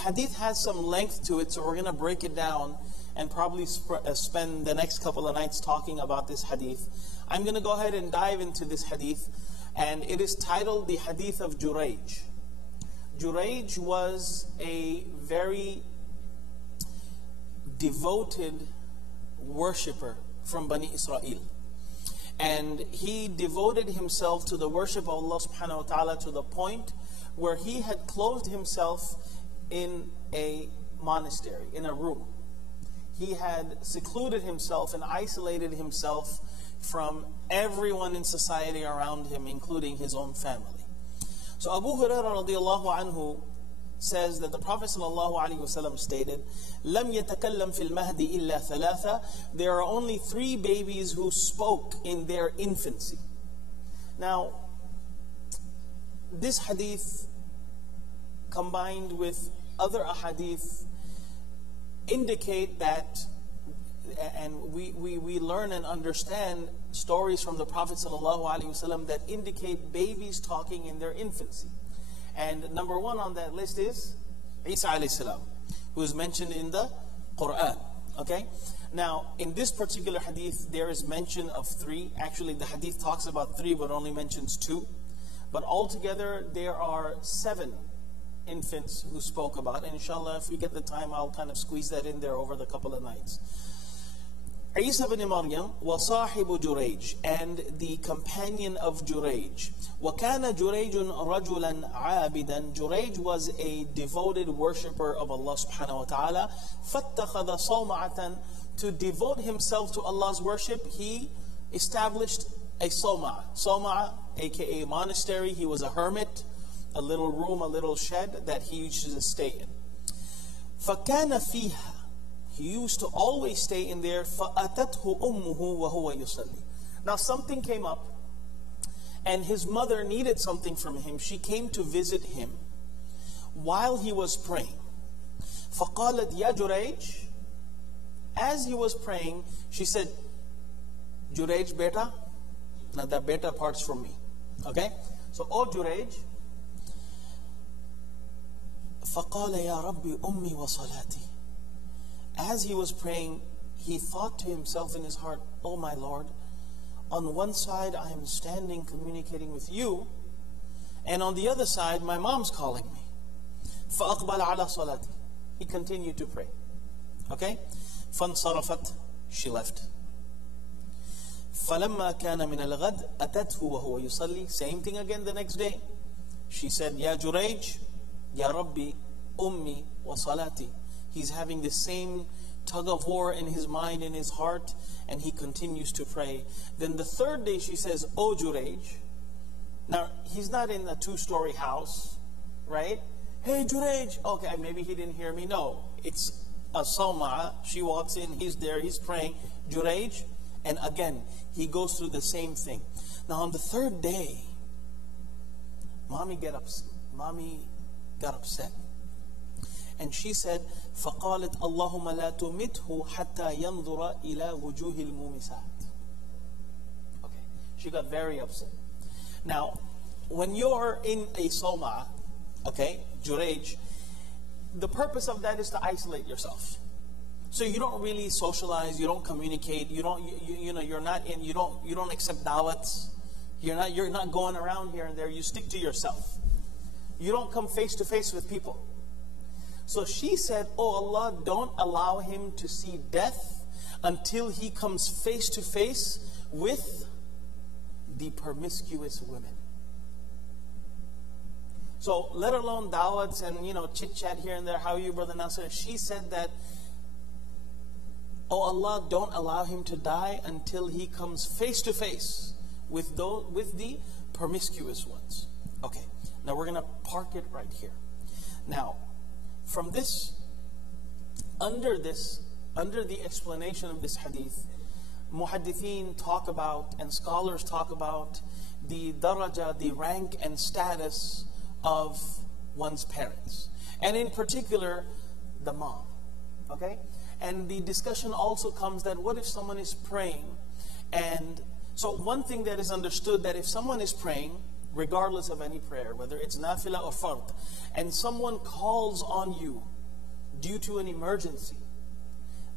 hadith has some length to it, so we're going to break it down and probably spend the next couple of nights talking about this hadith. I'm going to go ahead and dive into this hadith, and it is titled the Hadith of Jurayj. Jurayj was a very devoted worshipper from Bani Israel. And he devoted himself to the worship of Allah subhanahu wa ta'ala to the point where he had closed himself in a monastery, in a room. He had secluded himself and isolated himself from everyone in society around him, including his own family. So Abu Hurairah radiallahu anhu says that the Prophet sallallahu alaihi wasallam stated, "Lam yatakallam fil mahdi illa thalatha." There are only 3 babies who spoke in their infancy. Now, this hadith combined with other ahadith indicate that, and we learn and understand stories from the Prophet ﷺ that indicate babies talking in their infancy. And number 1 on that list is Isa alayhi salam, who is mentioned in the Quran. Okay? Now, in this particular hadith, there is mention of 3. Actually, the hadith talks about 3, but only mentions 2. But altogether, there are 7 infants who spoke about. And inshallah, if we get the time, I'll kind of squeeze that in there over the couple of nights. Isa ibn Maryam was صاحب Jurayj, and the companion of Jurayj. وَكَانَ جُرَيْجٌ رَجُلًا عَابِدًا. Jurayj was a devoted worshipper of Allah subhanahu wa ta'ala. فَاتَّخَذَ صَوْمَعَةً. To devote himself to Allah's worship, he established a sawma'a. Sawma'a, aka monastery. He was a hermit, a little room, a little shed that he used to stay in. فَكَانَ فِيهَا. He used to always stay in there. فَأَتَتْهُ أُمُّهُ وَهُوَ يُصَلِّي. Now something came up, and his mother needed something from him. She came to visit him while he was praying. فَقَالَتْ يَا Jurayj. As he was praying, she said, Jurayj beta. Now that beta part's from me. Okay? So, oh Jurayj. فَقَالَ يَا رَبِّ أُمِّي وَصَلَاتِي. As he was praying, he thought to himself in his heart, oh my Lord, on one side I am standing communicating with you, and on the other side my mom's calling me. فَأَقْبَلَ عَلَى صَلَاتِي. He continued to pray. Okay? فَانْصَرَفَتْ. She left. فَلَمَّا كَانَ مِنَ الْغَدْ أَتَتْهُ وَهُوَ يُصَلِّي. Same thing again the next day. She said, Ya Jurayj, Ya Rabbi, Ummi wa Salati. He's having the same tug of war in his mind, in his heart, and he continues to pray. Then the 3rd day she says, O Jurayj. Now, he's not in a 2-story house, right? Hey Jurayj. Okay, maybe he didn't hear me. No, it's a sawma'a. She walks in, he's there, he's praying. Jurayj. And again, he goes through the same thing. Now on the 3rd day, Mommy got upset. And she said, فَقَالَتْ اللَّهُمَّ لَا تُمِتْهُ حَتَّى يَنْظُرَ إِلَى وُجُوهِ الْمُومِسَاتِ. Okay, she got very upset. Now, when you're in a sawma'a, okay, Jurayj, the purpose of that is to isolate yourself. So you don't really socialize, you don't communicate, you don't accept da'wats. You're not going around here and there, you stick to yourself. You don't come face to face with people. So she said, oh Allah, don't allow him to see death until he comes face to face with the promiscuous women. So let alone da'wats and chit chat here and there, how are you, Brother Nasser? She said that, oh Allah, don't allow him to die until he comes face to face with the promiscuous ones. Okay, now we're going to park it right here. Now, from this, under the explanation of this hadith, muhaddithin talk about, and scholars talk about, the daraja, the rank and status of one's parents. And in particular, the mom. Okay? And the discussion also comes that what if someone is praying? And so one thing that is understood, that if someone is praying regardless of any prayer, whether it's nafila or fard, and someone calls on you due to an emergency,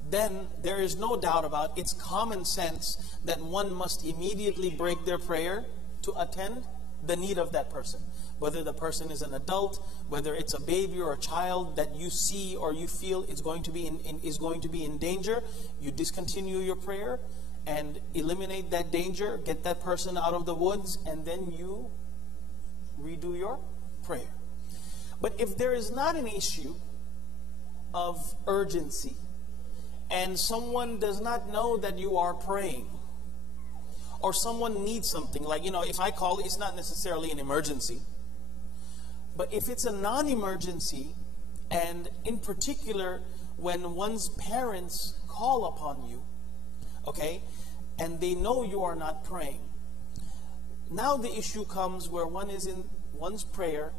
then there is no doubt about it's common sense that one must immediately break their prayer to attend the need of that person. Whether the person is an adult, whether it's a baby or a child that you see or you feel is going to be in danger, you discontinue your prayer and eliminate that danger, get that person out of the woods, and then you redo your prayer. But if there is not an issue of urgency, and someone does not know that you are praying, or someone needs something, like, if I call, it's not necessarily an emergency. But if it's a non-emergency, and in particular, when one's parents call upon you, okay, and they know you are not praying, now the issue comes where one is in one's prayer,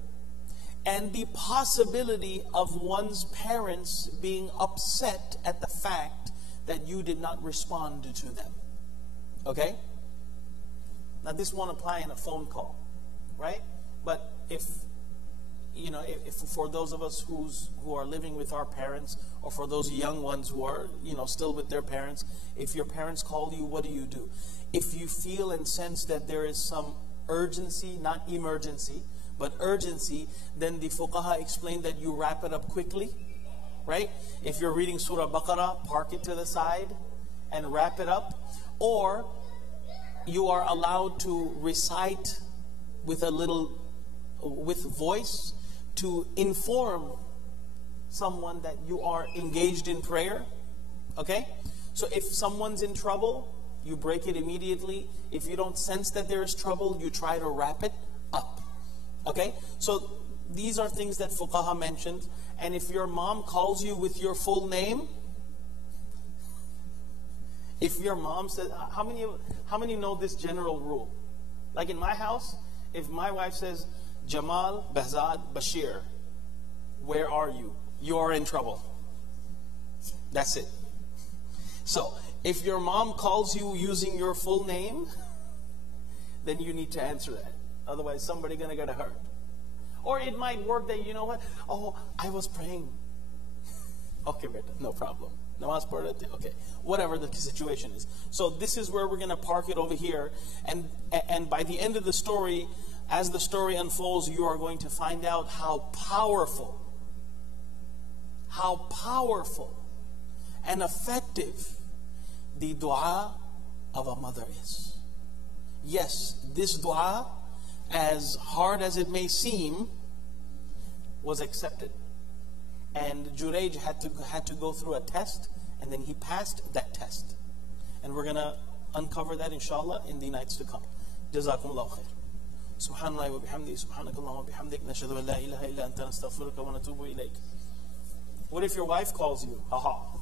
and the possibility of one's parents being upset at the fact that you did not respond to them. Okay? Now this won't apply in a phone call, right? But if for those of us who are living with our parents, or for those young ones who are still with their parents, if your parents call you, what do? If you feel and sense that there is some urgency, not emergency, but urgency, then the fuqaha explain that you wrap it up quickly, right? If you're reading Surah Baqarah, park it to the side and wrap it up. Or you are allowed to recite with voice to inform someone that you are engaged in prayer. Okay? So if someone's in trouble, you break it immediately. If you don't sense that there is trouble, you try to wrap it up. Okay? So these are things that fuqaha mentioned. And if your mom calls you with your full name, if your mom says, how many know this general rule? Like in my house, if my wife says, Jamal, Behzad, Bashir, where are you? You are in trouble. That's it. So, if your mom calls you using your full name, then you need to answer that. Otherwise, somebody's going to get hurt. Or it might work that, oh, I was praying. Okay, beta, no problem. Namaz padhte, okay. Whatever the situation is. So this is where we're going to park it over here. And by the end of the story, as the story unfolds, you are going to find out how powerful and effective the dua of a mother is. Yes, this dua, as hard as it may seem, was accepted. And Jurayj had to go through a test, and then he passed that test. And we're going to uncover that, inshallah, in the nights to come. Jazakumullahu khair. Subhanallah wa bihamdihi, subhanakallah wa bihamdik, nashhadu an la ilaha illa anta nastaghfiruka wa natubu ilayk. What if your wife calls you? Haha.